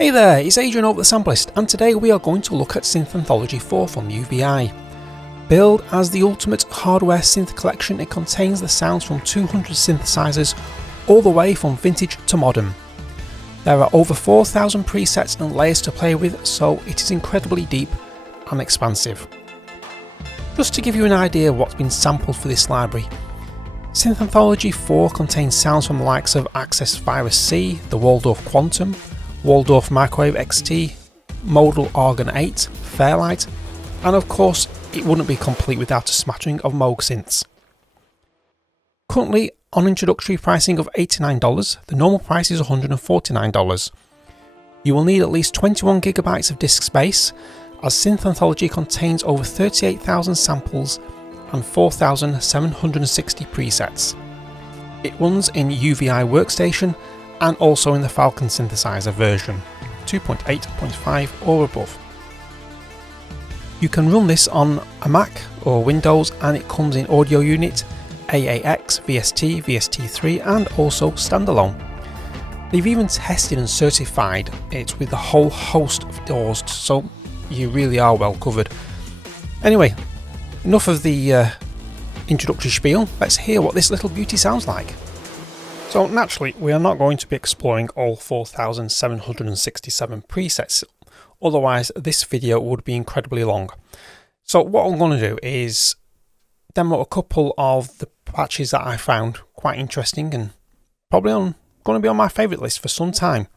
Hey there, it's Adrian over at Sampleist, and today we are going to look at Synth Anthology 4 from UVI. Billed as the ultimate hardware synth collection, it contains the sounds from 200 synthesizers, all the way from vintage to modern. There are over 4,000 presets and layers to play with, so it is incredibly deep and expansive. Just to give you an idea of what's been sampled for this library, Synth Anthology 4 contains sounds from the likes of Access Virus C, the Waldorf Quantum, Waldorf Microwave XT, Modal Organ 8, Fairlight, and of course it wouldn't be complete without a smattering of Moog synths. Currently on introductory pricing of $89, the normal price is $149. You will need at least 21GB of disk space, as Synth Anthology contains over 38,000 samples and 4,760 presets. It runs in UVI Workstation and also in the Falcon synthesizer version 2.8.5 or above. You can run this on a Mac or Windows, and it comes in audio unit, AAX, VST, VST3 and also standalone. They've even tested and certified it with a whole host of DAWs, so you really are well covered. Anyway, enough of the introductory spiel, let's hear what this little beauty sounds like. So naturally, we are not going to be exploring all 4,767 presets, otherwise this video would be incredibly long. So what I'm going to do is demo a couple of the patches that I found quite interesting and probably going to be on my favourite list for some time.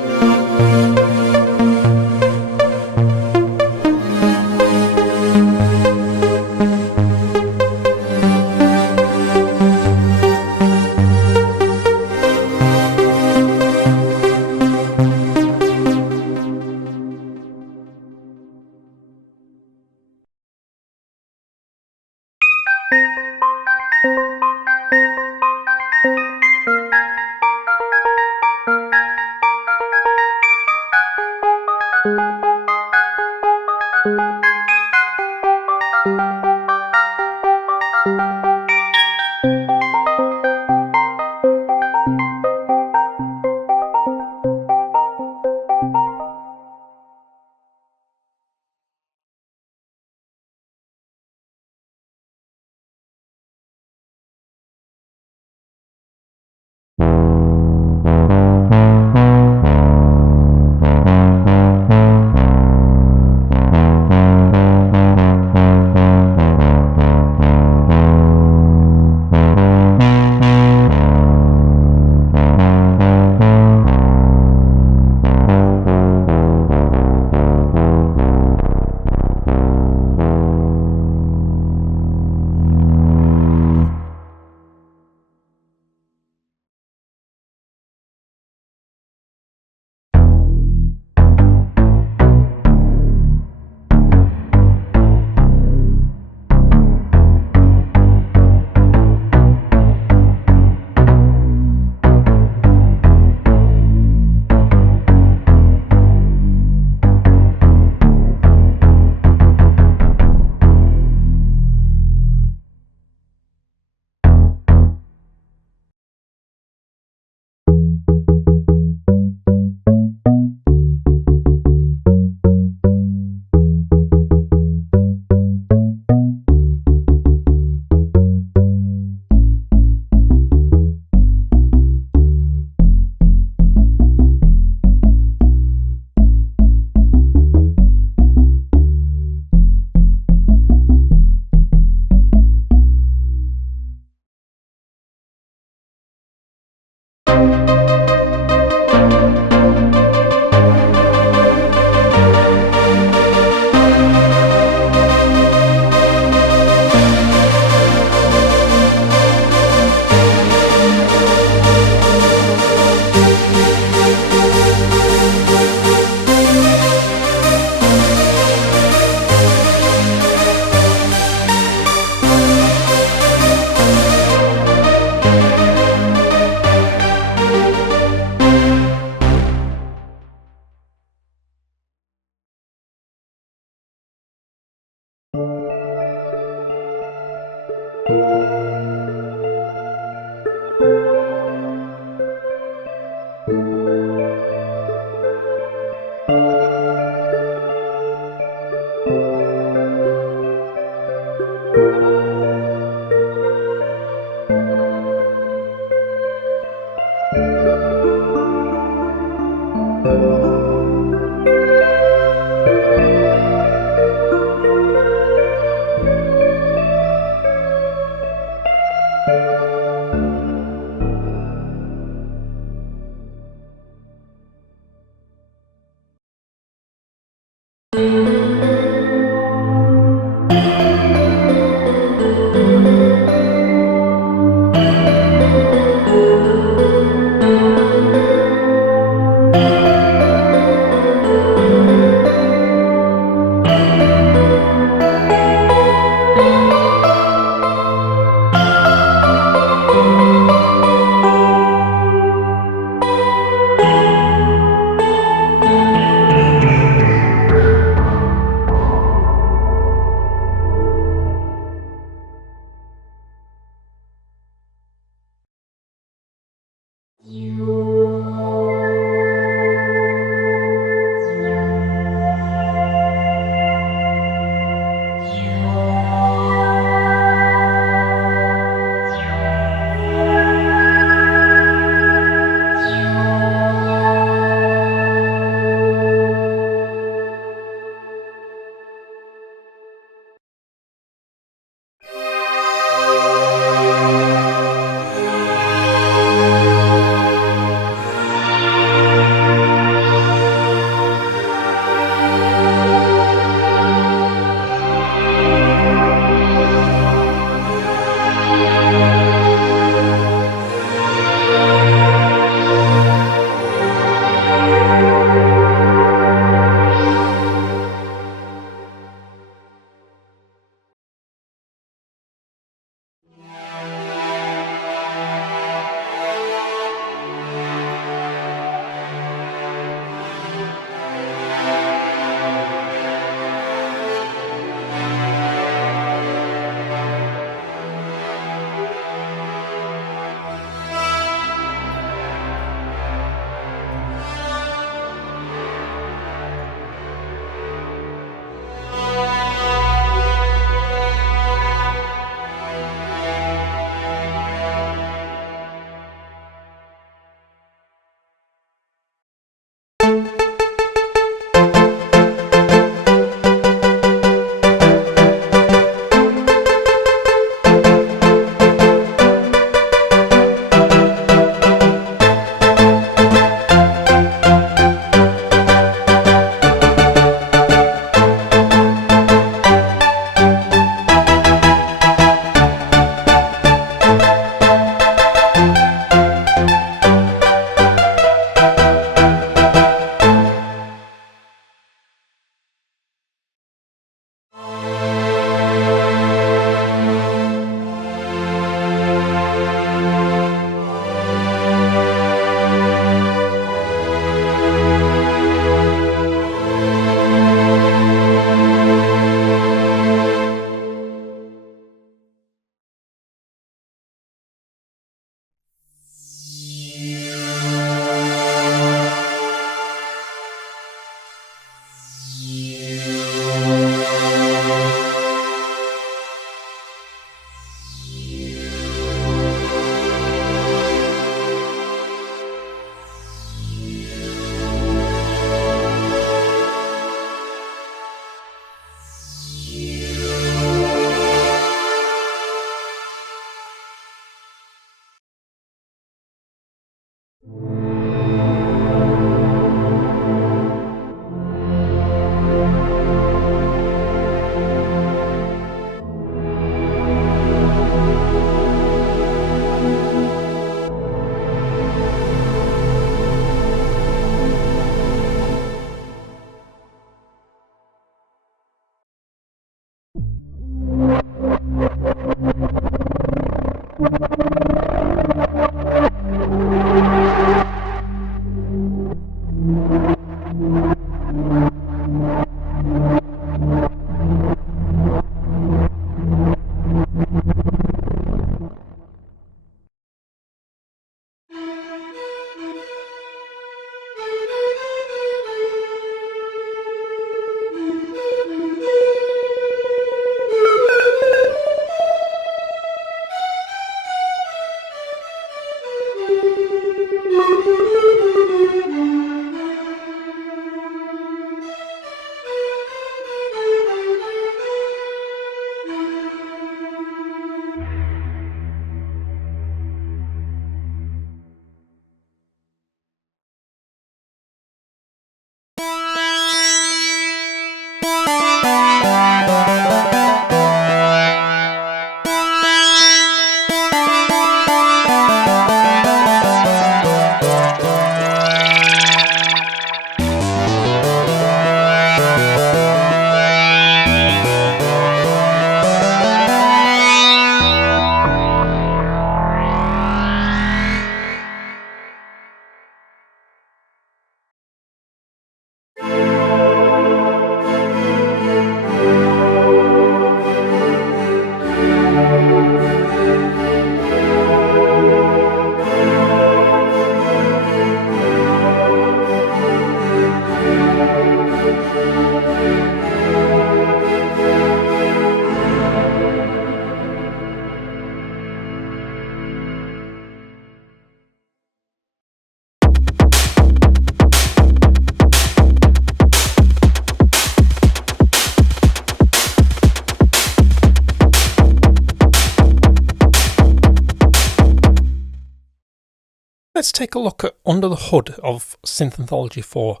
let's take a look at under the hood of Synth Anthology 4.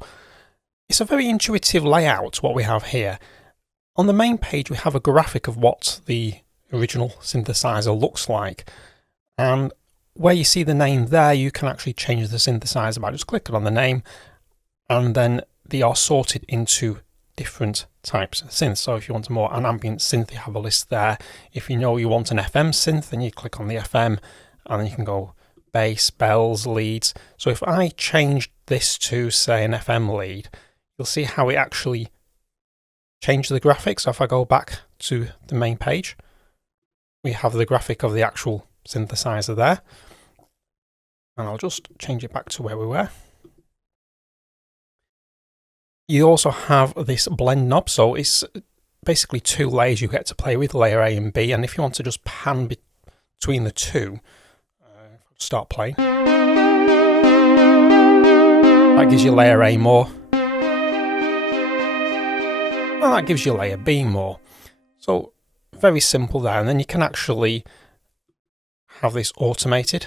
It's a very intuitive layout, what we have here. On the main page, we have a graphic of what the original synthesizer looks like. And where you see the name there, you can actually change the synthesizer by just clicking on the name, and then they are sorted into different types of synths. So if you want an ambient synth, you have a list there. If you know you want an FM synth, then you click on the FM, and then you can go bass, bells, leads. So if I change this to, say, an FM lead, you'll see how it actually changed the graphic. So if I go back to the main page, we have the graphic of the actual synthesizer there. And I'll just change it back to where we were. You also have this blend knob, so it's basically two layers you get to play with, layer A and B, and if you want to just pan between the two, start playing, that gives you layer A more, and that gives you layer B more. So very simple there, and then you can actually have this automated.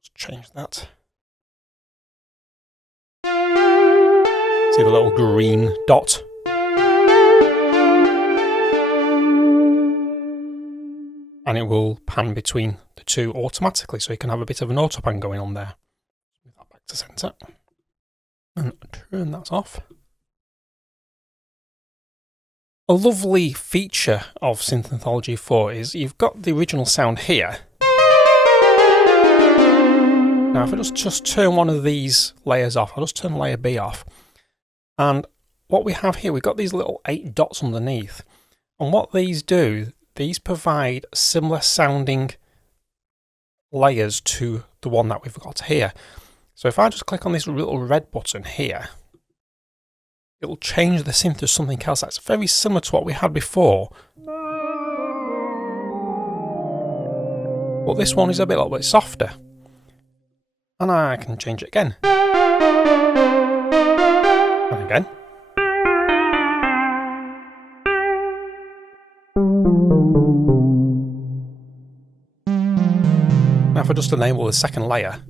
Let's change that. See the little green dot? And it will pan between the two automatically, so you can have a bit of an auto pan going on there. Move that back to center and turn that off. A lovely feature of Synth Anthology 4 is you've got the original sound here. Now if I just turn one of these layers off, I'll just turn layer B off. And what we have here, we've got these little 8 dots underneath. And what these do, these provide similar sounding layers to the one that we've got here. So if I just click on this little red button here, it'll change the synth to something else that's very similar to what we had before. But this one is a little bit softer. And I can change it again. And again. Now if I just enable the second layer,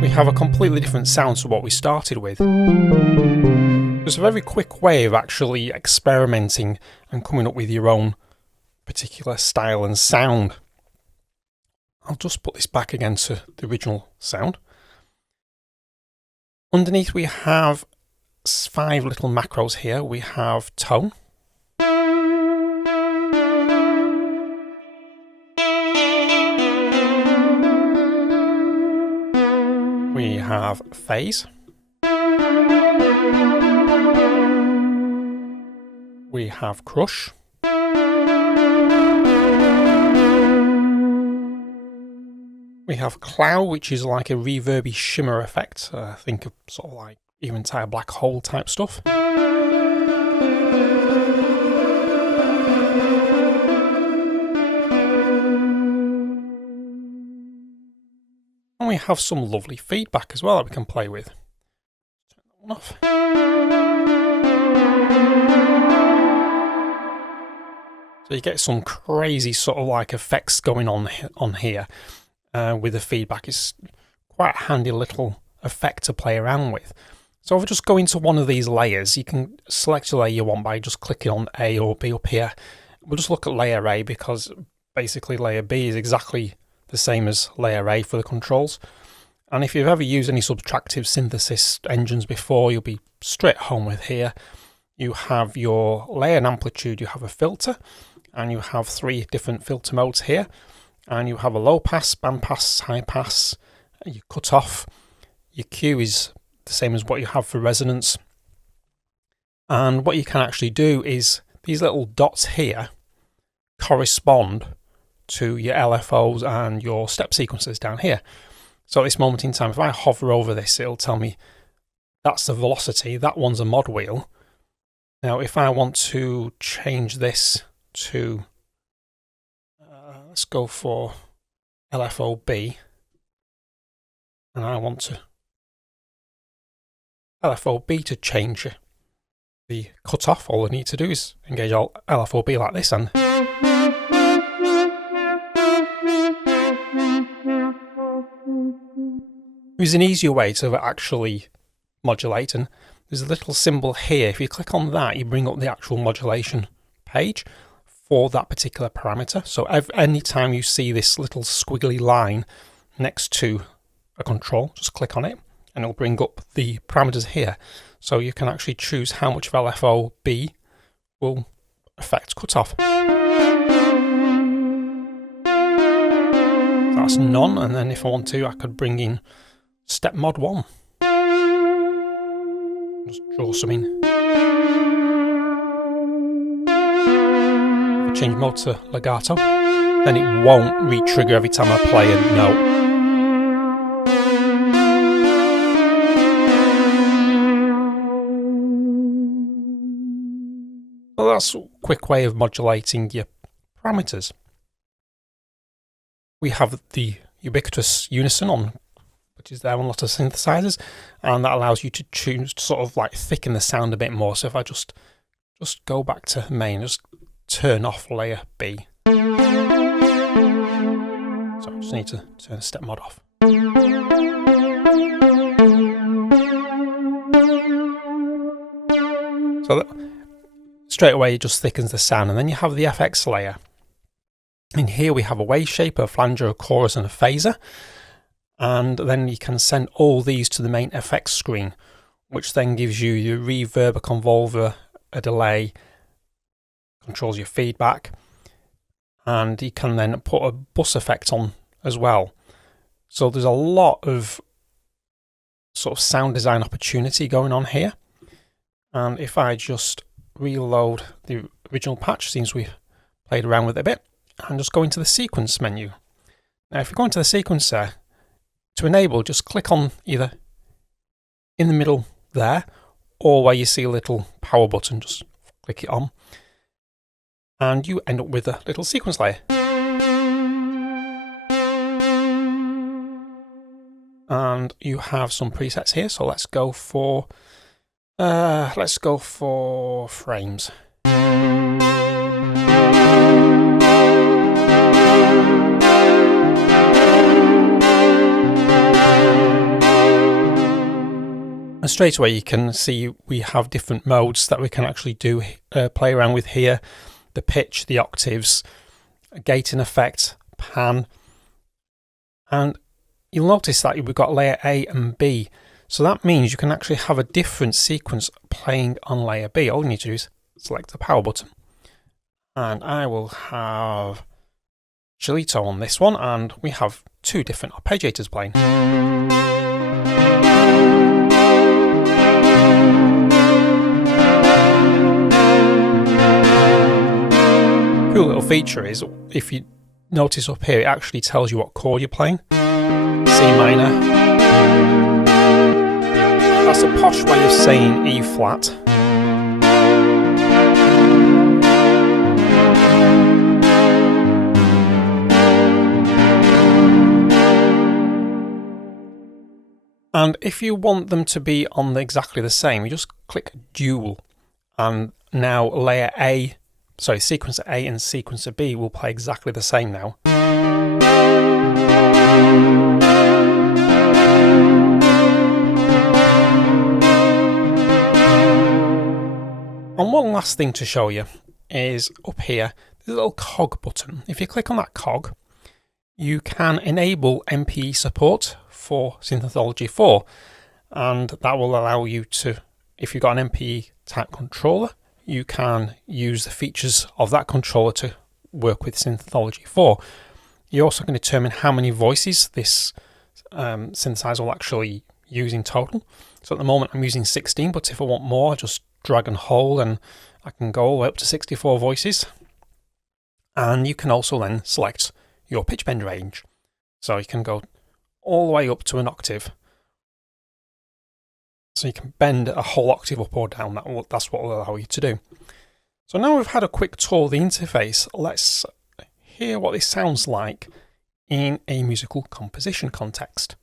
we have a completely different sound to what we started with. It's a very quick way of actually experimenting and coming up with your own particular style and sound. I'll just put this back again to the original sound. Underneath we have 5 little macros here. We have tone. We have phase. We have crush. We have cloud, which is like a reverby shimmer effect. Think of sort of like your entire black hole type stuff. And we have some lovely feedback as well that we can play with. Turn that one off. So you get some crazy sort of like effects going on here. With the feedback. It's quite a handy little effect to play around with. So if I just go into one of these layers, you can select the layer you want by just clicking on A or B up here. We'll just look at layer A because basically layer B is exactly the same as layer A for the controls. And if you've ever used any subtractive synthesis engines before, you'll be straight home with here. You have your layer and amplitude, you have a filter, and you have 3 different filter modes here. And you have a low pass, band pass, high pass, your cut off. Your Q is the same as what you have for resonance. And what you can actually do is these little dots here correspond to your LFOs and your step sequences down here. So at this moment in time, if I hover over this, it'll tell me that's the velocity, that one's a mod wheel. Now if I want to change this to let's go for LFOB, and I want to LFOB to change the cutoff. All I need to do is engage LFOB like this, and There's an easier way to actually modulate, and there's a little symbol here. If you click on that, you bring up the actual modulation page for that particular parameter. So anytime you see this little squiggly line next to a control, just click on it and it'll bring up the parameters here. So you can actually choose how much of LFO B will affect cutoff. That's none, and then if I want to, I could bring in step mod 1. Just draw some in. If I change mode to legato, then it won't re-trigger every time I play a note. Well, that's a quick way of modulating your parameters. We have the ubiquitous unison on, which is there on a lot of synthesizers, and that allows you to choose to sort of like thicken the sound a bit more. So if I just go back to main, just turn off layer B. So I just need to turn the step mod off. So that straight away it just thickens the sound, and then you have the FX layer. In here we have a wave shaper, a flanger, a chorus and a phaser, and then you can send all these to the main FX screen, which then gives you your reverb, a convolver, a delay, controls your feedback, and you can then put a bus effect on as well. So there's a lot of sort of sound design opportunity going on here. And if I just reload the original patch, since we played around with it a bit, and just go into the sequence menu. Now if you go into the sequencer, to enable, just click on either in the middle there, or where you see a little power button, just click it on, and you end up with a little sequence layer. And you have some presets here, so let's go for frames. And straight away you can see we have different modes that we can actually do play around with here. The pitch, the octaves, a gating effect, pan, and you'll notice that we've got layer A and B. So that means you can actually have a different sequence playing on layer B. All you need to do is select the power button. And I will have Chilito on this one, and we have two different arpeggiators playing. Cool little feature is, if you notice up here, it actually tells you what chord you're playing. C minor. That's a posh way of saying E flat. And if you want them to be on exactly the same, you just click dual, and now sequencer A and sequencer B will play exactly the same now. And one last thing to show you is up here, there's a little cog button. If you click on that cog, you can enable MPE support for Synth Anthology 4, and that will allow you to, if you've got an MPE type controller, you can use the features of that controller to work with Synth Anthology 4. You also can determine how many voices this synthesizer will actually use in total. So at the moment I'm using 16, but if I want more, I just drag and hold and I can go all the way up to 64 voices. And you can also then select your pitch bend range. So you can go all the way up to an octave. So you can bend a whole octave up or down. That's what will allow you to do. So now we've had a quick tour of the interface, let's hear what this sounds like in a musical composition context.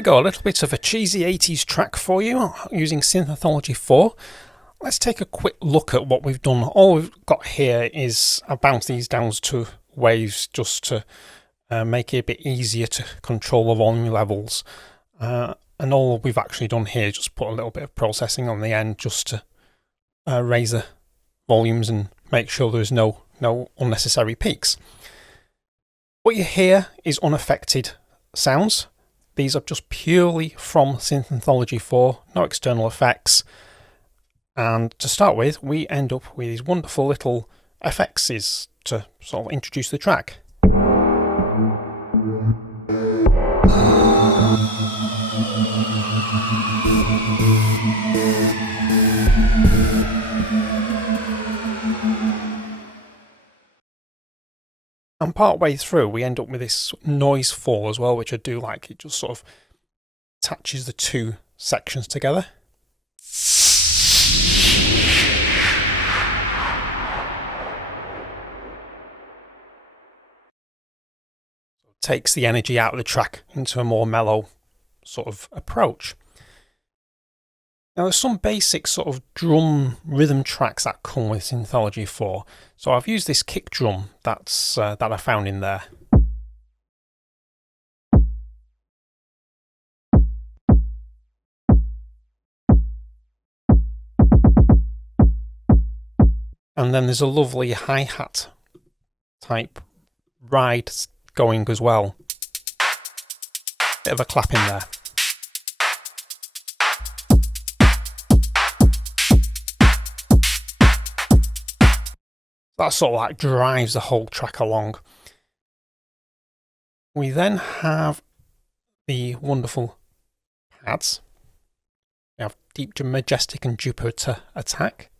we go, a little bit of a cheesy 80s track for you using Synth Anthology 4. Let's take a quick look at what we've done. All we've got here is I bounce these down to waves just to make it a bit easier to control the volume levels. And all we've actually done here is just put a little bit of processing on the end just to raise the volumes and make sure there's no unnecessary peaks. What you hear is unaffected sounds. These are just purely from Synth Anthology 4, no external effects. And to start with, we end up with these wonderful little FXs to sort of introduce the track. And part way through, we end up with this noise fall as well, which I do like. It just sort of attaches the two sections together. Takes the energy out of the track into a more mellow sort of approach. Now there's some basic sort of drum rhythm tracks that come with Synthology 4. So I've used this kick drum that I found in there. And then there's a lovely hi-hat type ride going as well. Bit of a clap in there. That sort of like drives the whole track along. We then have the wonderful pads. We have Deep, Majestic and Jupiter Attack.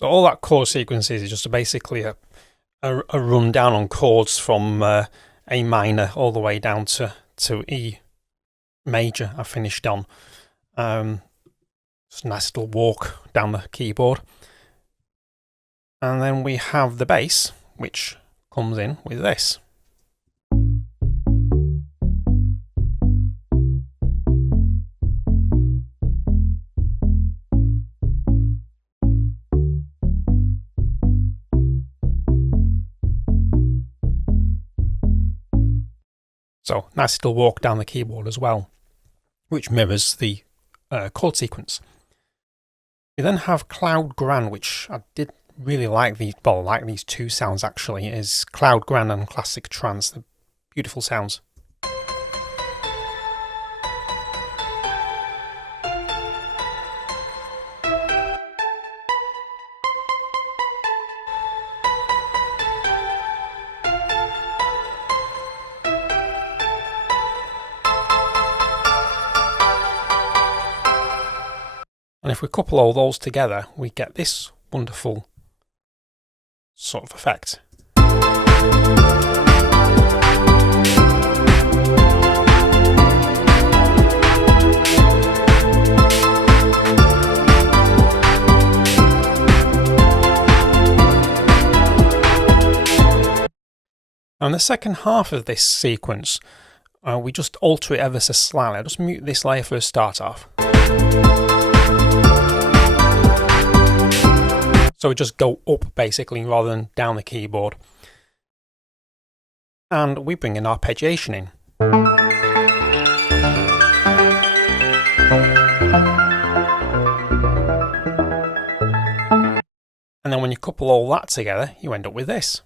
So all that chord sequence is just basically a rundown on chords from A minor all the way down to E major I finished on. Just a nice little walk down the keyboard. And then we have the bass, which comes in with this. So nice little walk down the keyboard as well, which mirrors the chord sequence. We then have Cloud Grand, which I did really like these. Well, I like these two sounds actually. Is Cloud Grand and Classic Trance. They're beautiful sounds. And if we couple all those together, we get this wonderful sort of effect. And the second half of this sequence, we just alter it ever so slightly. I'll just mute this layer for a start off. So we just go up basically rather than down the keyboard. And we bring an arpeggiation in. And then when you couple all that together, you end up with this.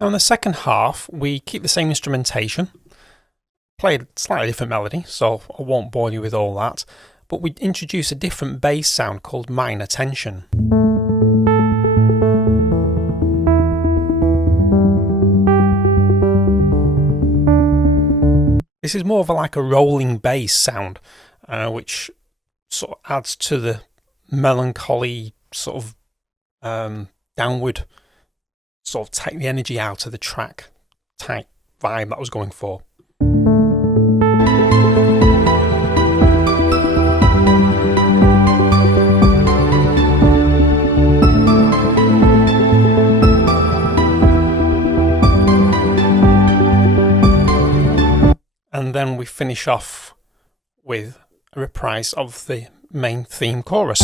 Now in the second half, we keep the same instrumentation, play a slightly different melody, so I won't bore you with all that. but we introduce a different bass sound called minor tension. This is more of like a rolling bass sound, which sort of adds to the melancholy sort of downward, sort of take the energy out of the track type vibe that I was going for. And then we finish off with a reprise of the main theme chorus.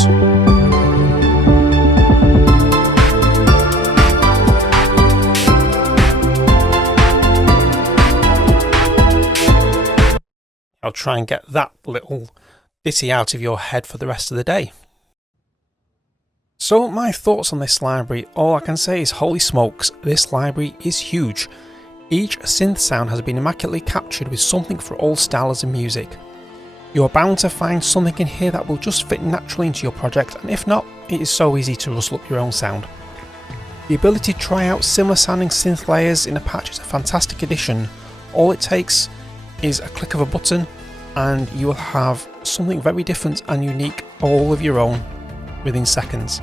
I'll try and get that little ditty out of your head for the rest of the day. So my thoughts on this library, all I can say is holy smokes, this library is huge. Each synth sound has been immaculately captured with something for all styles of music. You are bound to find something in here that will just fit naturally into your project, and if not, it is so easy to rustle up your own sound. The ability to try out similar sounding synth layers in a patch is a fantastic addition. All it takes is a click of a button and you will have something very different and unique all of your own within seconds.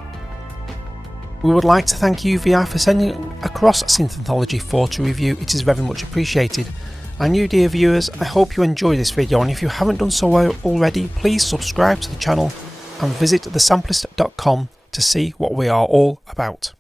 We would like to thank UVI for sending across Synth Anthology 4 to review. It is very much appreciated. And you dear viewers, I hope you enjoyed this video, and if you haven't done so already, please subscribe to the channel and visit thesampleist.com to see what we are all about.